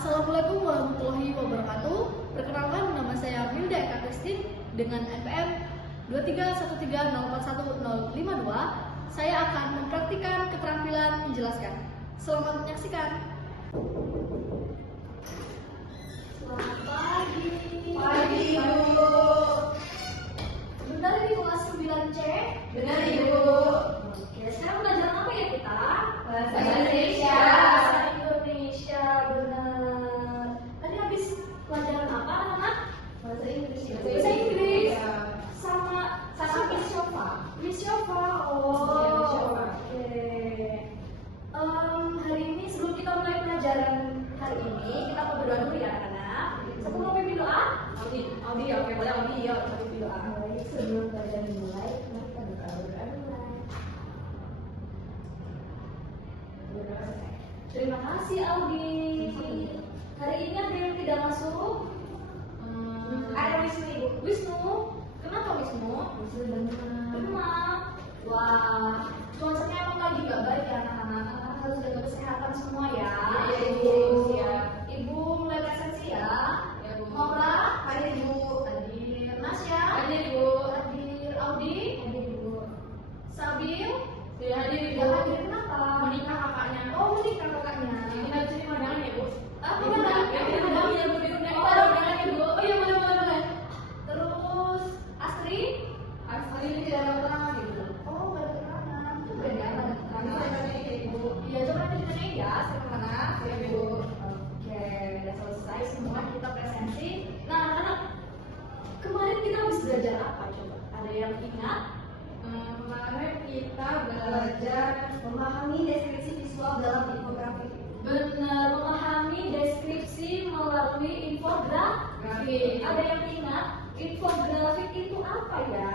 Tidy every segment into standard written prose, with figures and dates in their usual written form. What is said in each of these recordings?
Assalamualaikum warahmatullahi wabarakatuh. Perkenalkan, nama saya Milda Eka Kristin dengan NPM 231304152. Saya akan mempraktikkan keterampilan menjelaskan. Selamat menyaksikan. Selamat pagi. Pagi, Ibu. Sebentar di kelas 9C. Benar, Ibu. Oke, sekarang belajar apa ya kita? Bahasa Indonesia. Bahasa Indonesia, benar. Tadi habis pelajaran apa, anak-anak? Bahasa Inggris. Bahasa Inggris. Ya. Sama Miss Shofa. Miss Shofa. Iya, Miss Shofa. Oke. Hari ini sebelum kita mulai pelajaran hari ini, kita mau berdoa dulu ya, anak-anak. Sebelum mau pimpin doa? Audi, ya, oke, boleh Audi, ya, pimpin doa. Baik, sebelum pelajaran dimulai, kita berdoa dulu. Terima kasih Audi. Hari ini ada yang tidak masuk? Ada Wisnu, Ibu. Wisnu. Kenapa Wisnu? Demam. Wah, cuacanya emang lagi gak baik ya anak-anak. Anak-anak harus jaga kesehatan semua ya. Iya, Ibu. Siap. Ibu mulai presensi ya. Ya, Bu. Maura, Hadir, Ibu. hadir. Nasya, Hadir, Ibu. hadir. Audi, Hadir, Ibu. Sabil, Sudah hadir, Ibu. tidak hadir. Kenapa? Menikah kakaknya. Oh, menikah kakaknya. Kita cari pandangan ya, Bu. Ah, Ibu, benar. ya, Bu, ya, Bu, diundang. Oh, Kita undangan ya, Bu. oh iya, boleh. Terus Astri? Astri ini tidak ada keterangan, Ibu. Oh, gak ada keterangan. Itu beda. Kami tanya ini, Ibu. Iya, coba nanti ditanyain ya, sekarang. Ya, Bu. Oke, udah selesai semua kita presensi. Nah, anak-anak, kemarin kita habis belajar apa coba? Ada yang ingat? Kemarin kita belajar Memahami deskripsi visual dalam infografik. Benar, memahami deskripsi melalui infografik. Ada yang ingat? Infografik itu apa ya?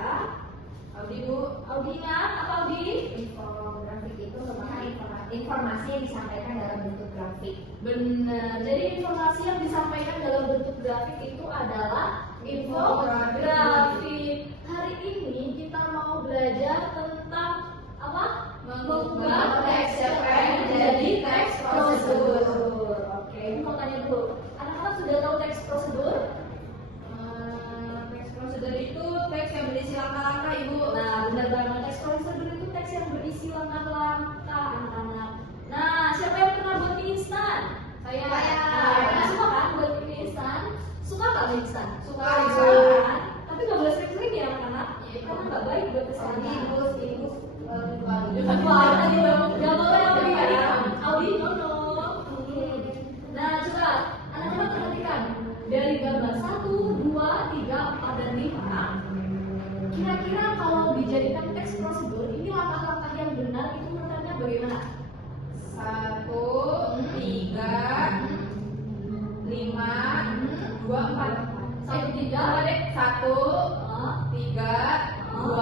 Audi, Bu. Audi ingat? Apa Audi? Infografik itu merupakan informasi yang disampaikan dalam bentuk grafik. Benar. Jadi informasi yang disampaikan dalam bentuk grafik itu adalah infografik. Hari ini kita mau belajar tentang apa? Mengubah teks cerpen menjadi teks prosedur. Oke, ini mau tanya dulu. Anak-anak sudah tahu teks prosedur? Teks prosedur itu teks yang berisi langkah-langkah, Ibu. Nah, benar banget. Teks prosedur itu teks yang berisi langkah-langkah, anak-anak. Nah, siapa yang pernah buat mie instan? Saya. Nah, suka kan buat mie instan? Suka nggak mie instan? Suka, Suka Ibu. kan? Tapi nggak boleh sering-sering ya anak-anak. Iya, Karena nggak baik buat kesehatan. Ibu. Wah, tadi nggak boleh Audi ya. Audi, no. Nah, coba anak-anak perhatikan dari gambar 1, 2, 3, 4, dan 5. Kira-kira kalau dijadikan teks prosedur, ini langkah-langkah yang benar itu menurutnya bagaimana? 1, 3, 5, 2, 4. 1, 3, 1, 3, 2,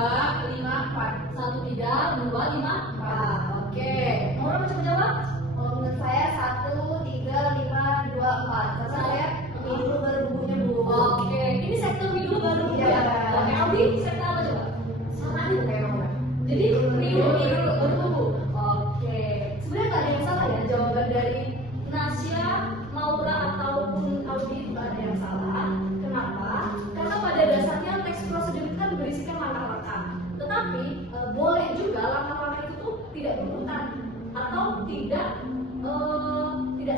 5, 4. 1, 3, 2, 5, 4. Oke. Mau orang coba jawab? Kalau menurut saya 1, 3, 5, 2, 4. Karena saya ini dulu baru bukunya Bu. Oke. Ini sektor dulu baru. Iya. Oke, Audi, sektor apa coba? Sama aja kayak Mama. Jadi dulu baru buku. Oke. Sebenarnya nggak ada yang salah ya jawaban dari Nasya, Maura ataupun Audi itu nggak ada yang salah. Kenapa? Karena pada dasarnya teks prosedur itu kan berisikan langkah-langkah. Tetapi boleh juga langkah-langkah itu tuh tidak berurutan atau tidak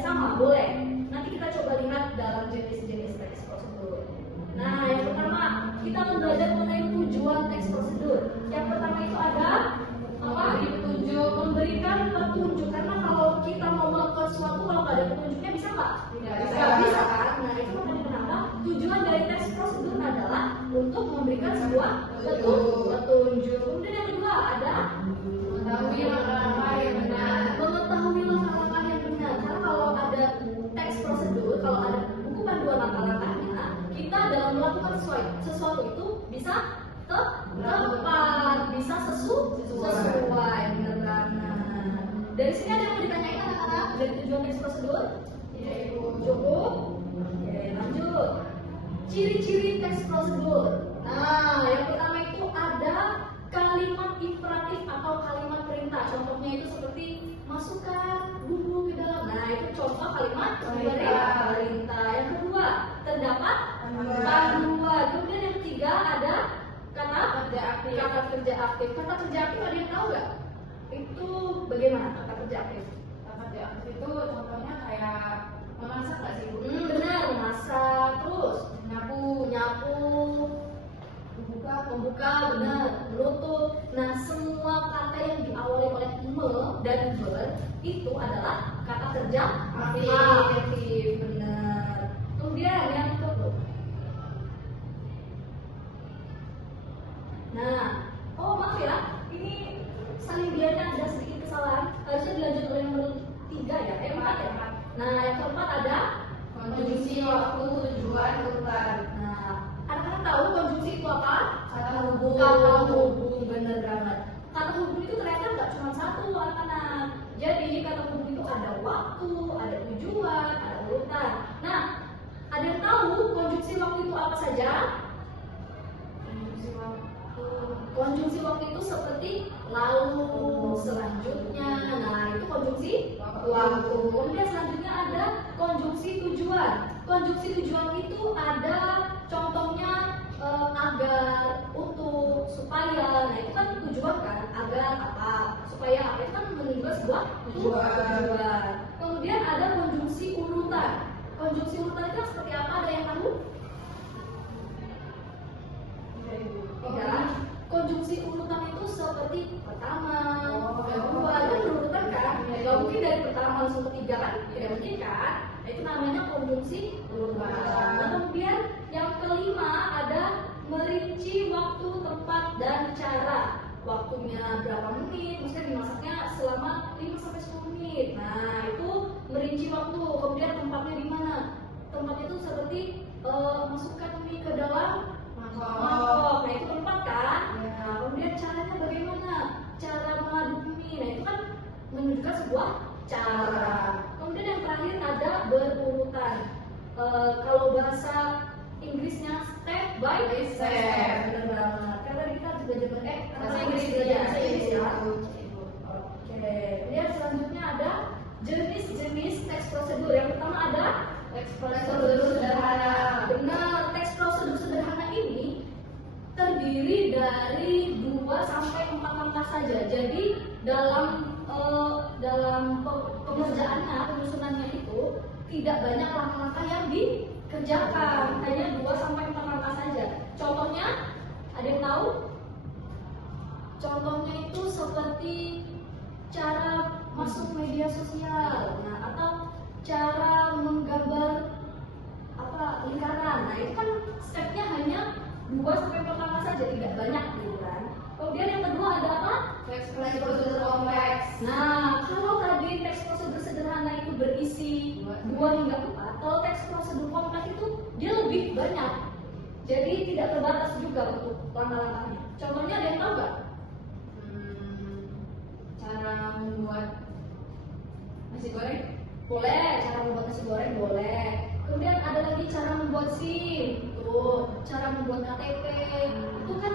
sama, boleh. Nanti kita coba lihat dalam jenis-jenis teks prosedur. Nah, yang pertama kita akan belajar mengenai tujuan teks prosedur. Yang pertama itu ada apa? Petunjuk. Memberikan petunjuk. Karena kalau kita mau melakukan sesuatu kalau nggak ada petunjuknya bisa nggak? Tidak Nggak bisa kan? Nah, itu makanya kenapa tujuan dari teks prosedur adalah untuk memberikan sebuah petunjuk. Kemudian yang kedua ada Mengetahui langkah-langkah yang benar. mengetahui langkah-langkah yang benar. Karena kalau ada teks prosedur, kalau ada buku panduan langkah-langkahnya, kita dalam melakukan sesuatu itu bisa tepat, bisa sesuai, benar banget. Dari sini ada yang mau ditanyain anak-anak dari tujuan teks prosedur? Ya, Ibu. Cukup? Oke, lanjut. Ciri-ciri teks prosedur. Nah, yang pertama itu ada kalimat imperatif atau kalimat perintah. Contohnya itu seperti masukkan bumbu ke dalam. Nah, itu contoh kalimat perintah. ada Konjungsi waktu tujuan urutan. Nah, anak-anak tahu konjungsi itu apa? Kata hubung. Kata hubung, bener banget. Kata hubung itu ternyata nggak cuma satu, anak-anak. Jadi kata hubung itu ada waktu, ada tujuan, ada urutan. Nah, ada yang tahu konjungsi waktu itu apa saja? Konjungsi waktu. Konjungsi waktu itu seperti lalu, selanjutnya. Nah, itu konjungsi waktu. Kemudian selanjutnya ada konjungsi tujuan. Konjungsi tujuan itu ada contohnya agar, untuk, supaya. Nah, itu kan tujuan kan, agar apa, supaya apa, itu kan menunjukkan sebuah tujuan. Kemudian ada konjungsi urutan. Konjungsi urutan itu seperti apa? Ada yang tahu? Ya, konjungsi urutan itu seperti pertama, kedua, dan berurutan kan? Gak mungkin dari pertama langsung ketiga kan? Tidak mungkin kan? Nah, itu namanya konjungsi urutan. Nah, kemudian yang kelima ada merinci waktu, tempat, dan cara. Waktunya berapa menit? Misalnya dimasaknya selama 5 sampai 10 menit. Nah, itu merinci waktu. Kemudian tempatnya di mana? Tempatnya itu seperti masukkan mie ke dalam mangkok. Nah, itu tempat kan? Nah, kemudian caranya bagaimana? Cara mengaduk mie. Nah, itu kan menunjukkan sebuah cara. Kemudian yang terakhir ada berurutan. Kalau bahasa Inggrisnya step by step. Benar banget. Karena kita juga belajar bahasa Inggris ya. Oke. Kemudian selanjutnya ada jenis-jenis teks prosedur. Yang pertama ada Teks prosedur sederhana. benar, teks prosedur sederhana ini terdiri dari 2 sampai 4 langkah saja. Jadi dalam pengerjaannya, penyusunannya itu tidak banyak langkah-langkah yang dikerjakan, hanya 2 sampai 4 langkah saja. Contohnya, ada yang tahu? Contohnya itu seperti cara masuk media sosial, nah, atau cara menggambar apa, lingkaran. Nah, itu kan stepnya hanya 2 sampai 4 langkah saja, tidak banyak gitu kan. Kemudian yang kedua ada apa? Teks prosedur kompleks. Nah, kalau tadi teks prosedur sederhana itu berisi 2 hingga 4, kalau teks prosedur kompleks itu dia lebih banyak. Jadi tidak terbatas juga untuk langkah-langkahnya. Contohnya ada yang tahu nggak? Cara membuat nasi goreng. Boleh, cara membuat nasi goreng boleh. Kemudian ada lagi cara membuat SIM, tuh, cara membuat KTP. Itu kan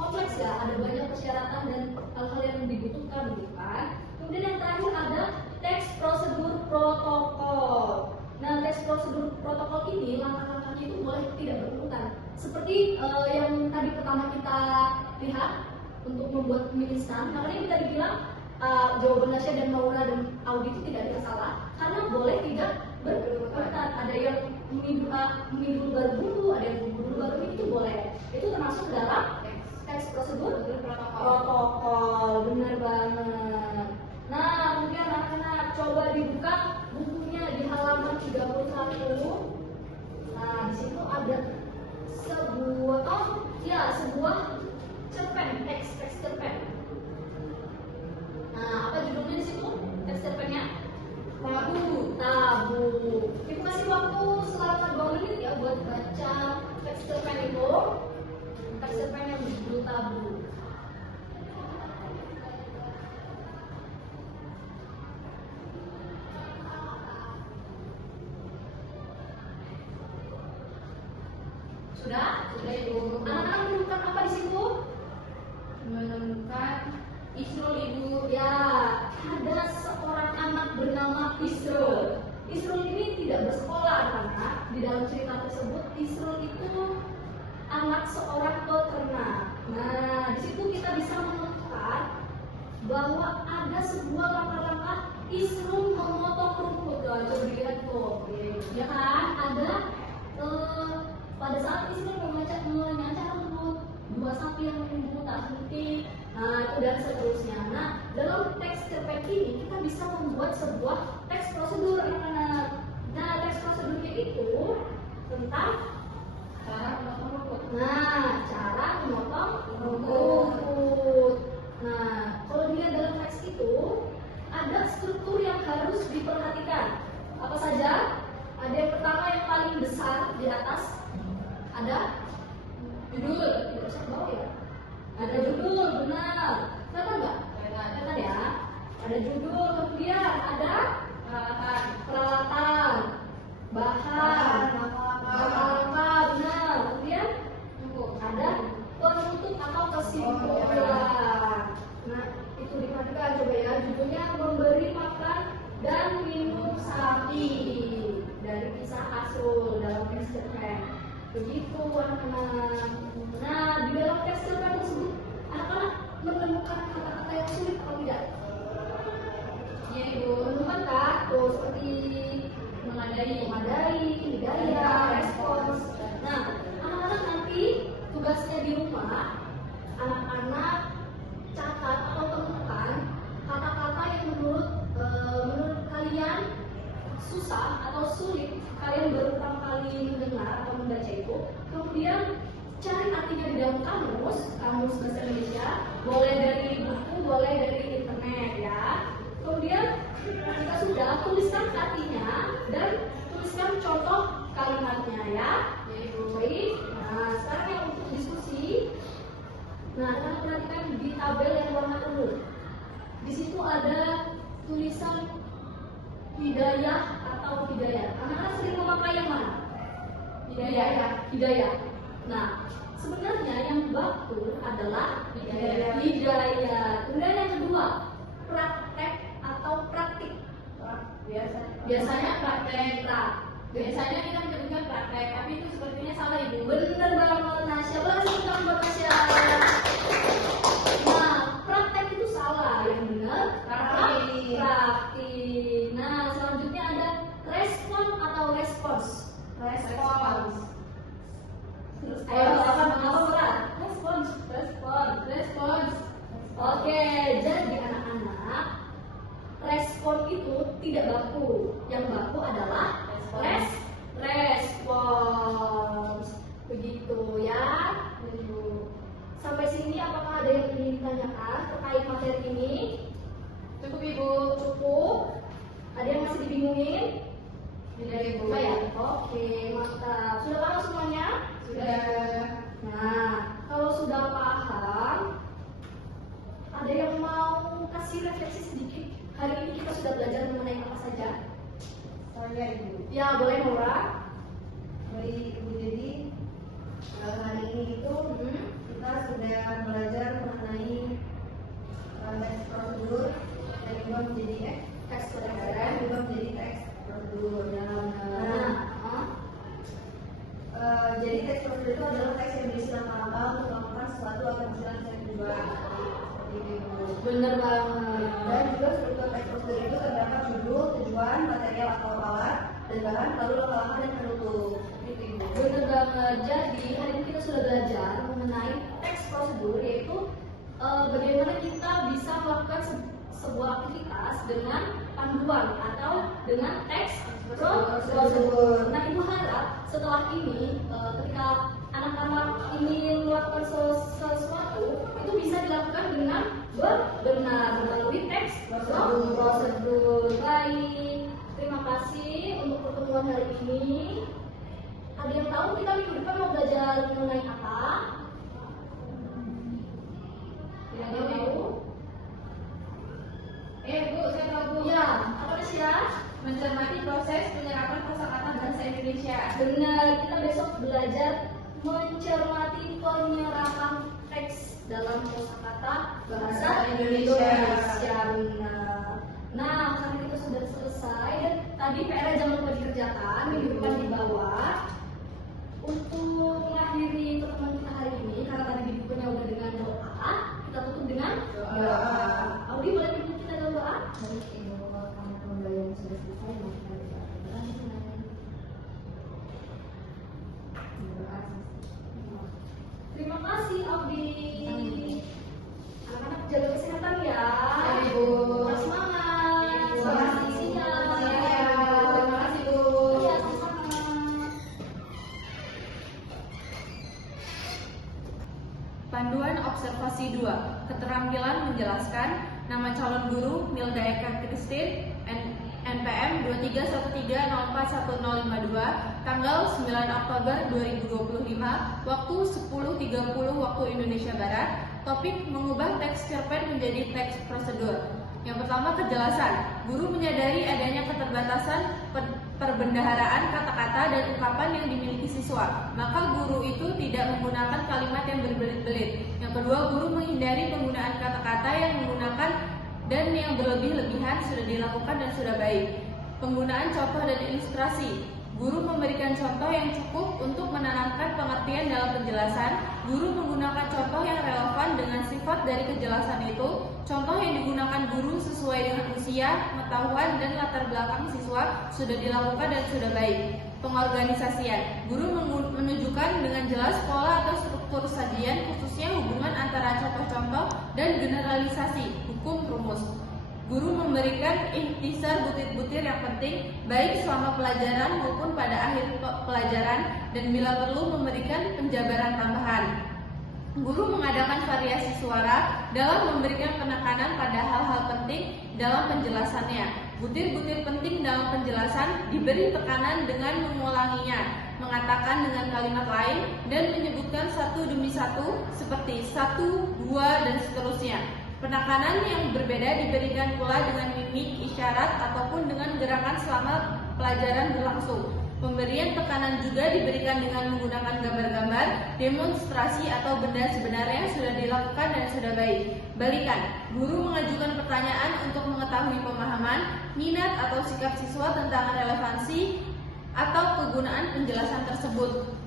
kompleks ya, ada banyak persyaratan dan hal-hal yang dibutuhkan gitu kan. Kemudian yang terakhir ada teks prosedur protokol. Nah, teks prosedur protokol ini langkah-langkahnya itu boleh tidak berurutan. Seperti yang tadi pertama kita lihat untuk membuat mie instan, makanya kita dibilang jawaban Nasya dan Maura dan Audi itu tidak ada salah karena boleh tidak berurutan. Ada yang mie dulu baru bumbu, ada yang bumbu dulu baru mie, itu boleh. Itu termasuk dalam teks prosedur protokol. Benar banget. Nah, kemudian anak-anak coba dibuka bukunya di halaman 31. Nah, di situ ada sebuah cerpen, teks cerpen. Nah, apa judulnya di situ? Teks cerpennya? Tabu. Ibu kasih waktu selama 2 menit ya buat baca teks cerpen itu. Teks cerpen yang berjudul Tabu. Sudah? Sudah Ibu. Anak-anak menemukan apa di situ? Menemukan Isrul Ibu. Ya, ada seorang anak bernama Isrul. Isrul ini tidak bersekolah, anak-anak. Di dalam cerita tersebut, Isrul itu anak seorang peternak. Nah, di situ kita bisa menemukan bahwa ada sebuah langkah-langkah Isrul memotong rumput. Coba dilihat tuh, ya kan? Ada pada saat Isrul menyancar rumput, 2 sapi yang menunggu tak henti. Nah, itu dan seterusnya. Nah, dalam teks cerpen ini kita bisa membuat sebuah teks prosedur, anak-anak. Nah, teks prosedurnya itu tentang Cara memotong rumput. Nah, cara memotong rumput. Nah, kalau dilihat dalam teks itu ada struktur yang harus diperhatikan. Apa saja? judul, kemudian ada peralatan, bahan, langkah-langkah, benar. Kemudian ada penutup atau kesimpulan. Nah, itu diperhatikan coba ya. Judulnya memberi makan dan minum sapi dari kisah Asrul dalam teks cerpen. Begitu anak-anak. Nah, di dalam teks cerpen tersebut anak-anak menemukan kata-kata yang sulit atau tidak? Iya Ibu. Menemukan kan? Tuh seperti memadai, hidayah, respons. Nah, anak-anak nanti tugasnya di rumah, anak-anak catat atau temukan kata-kata yang menurut kalian susah atau sulit, kalian berulang kali mendengar atau membaca itu. Kemudian cari artinya di dalam kamus bahasa Indonesia, boleh dari buku, boleh dari internet ya. Kemudian jika sudah, tuliskan artinya dan tuliskan contoh kalimatnya ya. Baik. Nah, sekarang yang untuk diskusi. Nah, kita perhatikan di tabel yang warna ungu. Di situ ada tulisan hidayah atau hidayat. Anak-anak sering memakai yang mana? Hidayah. Nah, sebenarnya yang baku adalah hidayah. Kemudian yang kedua, praktek atau praktik. Biasanya praktek. Biasanya kita menyebutkan praktek, tapi itu sepertinya salah Ibu. Bener banget, Nasya. Boleh sebutkan buat Nasya. Nah, praktek itu salah. Yang benar praktik. Nah, selanjutnya ada respon atau respons. Terus ayo apa berat? Respons. Oke, jadi anak-anak, respon itu tidak baku. Yang baku adalah respons. Begitu ya. Sampai sini apakah ada yang ingin ditanyakan terkait materi ini? Cukup Ibu. Cukup? Ada yang masih dibingungin? Tidak Ibu. Ya? Oke, mantap. Sudah paham semuanya? Sudah. Nah, kalau sudah paham, ada yang mau kasih refleksi sedikit? Hari ini kita sudah belajar mengenai apa saja? Saya Ibu. Ya, boleh Nora. Dari Ibu Dedi, hari ini itu kita sudah belajar mengenai teks prosedur dan juga menjadi teks pelajaran, juga menjadi teks prosedur. Jadi teks prosedur itu adalah teks yang berisi langkah-langkah untuk melakukan sesuatu agar bisa mencari tujuan. Seperti itu. Bener banget. Dan juga struktur teks prosedur itu terdapat judul, tujuan, material atau alat, dan bahan, lalu langkah-langkah dan penutup. Gitu Ibu. Bener banget. Jadi hari ini kita sudah belajar mengenai teks prosedur, yaitu bagaimana kita bisa melakukan sebuah aktivitas dengan panduan atau dengan teks prosedur. Nah, Ibu harap setelah ini ketika anak-anak ingin melakukan sesuatu itu bisa dilakukan dengan benar melalui teks prosedur. Baik, terima kasih untuk pertemuan hari ini. Ada yang tahu kita minggu depan mau belajar mengenai apa? Tidak ada yang tahu? Bu, saya tahu Bu. Ya, apa sih ya? Mencermati proses penyerapan kosakata bahasa Indonesia. Benar, kita besok belajar mencermati penyerapan teks dalam kosakata bahasa Indonesia. Benar. Nah, karena kita sudah selesai dan tadi PR jangan lupa dikerjakan, minggu depan dibawa. Untuk mengakhiri pertemuan kita hari ini, karena tadi di bukunya udah dengan doa, kita tutup dengan doa. Audi boleh pimpin kita dalam doa? Baik Ibu, karena pembelajaran sudah selesai, maka kita akan Terima kasih Audi. Anak-anak jaga kesehatan ya. Ibu. Semangat. Selamat siang. Terima kasih Bu. Iya, sama-sama. Panduan observasi 2. Keterampilan menjelaskan. Nama calon guru Milda Eka Christine, NPM 2313041052, tanggal 9 Oktober 2025, waktu 10.30 waktu Indonesia Barat. Topik mengubah teks cerpen menjadi teks prosedur. Yang pertama, kejelasan. Guru menyadari adanya keterbatasan perbendaharaan kata-kata dan ungkapan yang dimiliki siswa, maka guru itu tidak menggunakan kalimat yang berbelit-belit. Yang kedua, guru menghindari penggunaan kata-kata yang menggunakan dan yang berlebih-lebihan sudah dilakukan dan sudah baik. Penggunaan contoh dan ilustrasi. Guru memberikan contoh yang cukup untuk menanamkan pengertian dalam penjelasan. Guru menggunakan contoh yang relevan dengan sifat dari kejelasan itu. Contoh yang digunakan guru sesuai dengan usia, pengetahuan, dan latar belakang siswa sudah dilakukan dan sudah baik. Pengorganisasian. Guru menunjukkan dengan jelas pola atau struktur sajian, khususnya hubungan antara contoh-contoh dan generalisasi, hukum rumus. Guru memberikan ikhtisar butir-butir yang penting, baik selama pelajaran maupun pada akhir pelajaran, dan bila perlu memberikan penjabaran tambahan. Guru mengadakan variasi suara dalam memberikan penekanan pada hal-hal penting dalam penjelasannya. Butir-butir penting dalam penjelasan diberi tekanan dengan mengulanginya, mengatakan dengan kalimat lain, dan menyebutkan satu demi satu seperti 1, 2, dan seterusnya. Penekanan yang berbeda diberikan pula dengan mimik, isyarat, ataupun dengan gerakan selama pelajaran berlangsung. Pemberian tekanan juga diberikan dengan menggunakan gambar-gambar, demonstrasi, atau benda sebenarnya yang sudah dilakukan dan sudah baik. Balikan, guru mengajukan pertanyaan untuk mengetahui pemahaman, minat, atau sikap siswa tentang relevansi atau kegunaan penjelasan tersebut.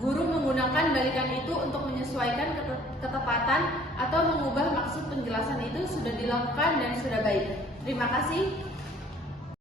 Guru menggunakan balikan itu untuk menyesuaikan ketepatan atau mengubah maksud penjelasan itu sudah dilakukan dan sudah baik. Terima kasih.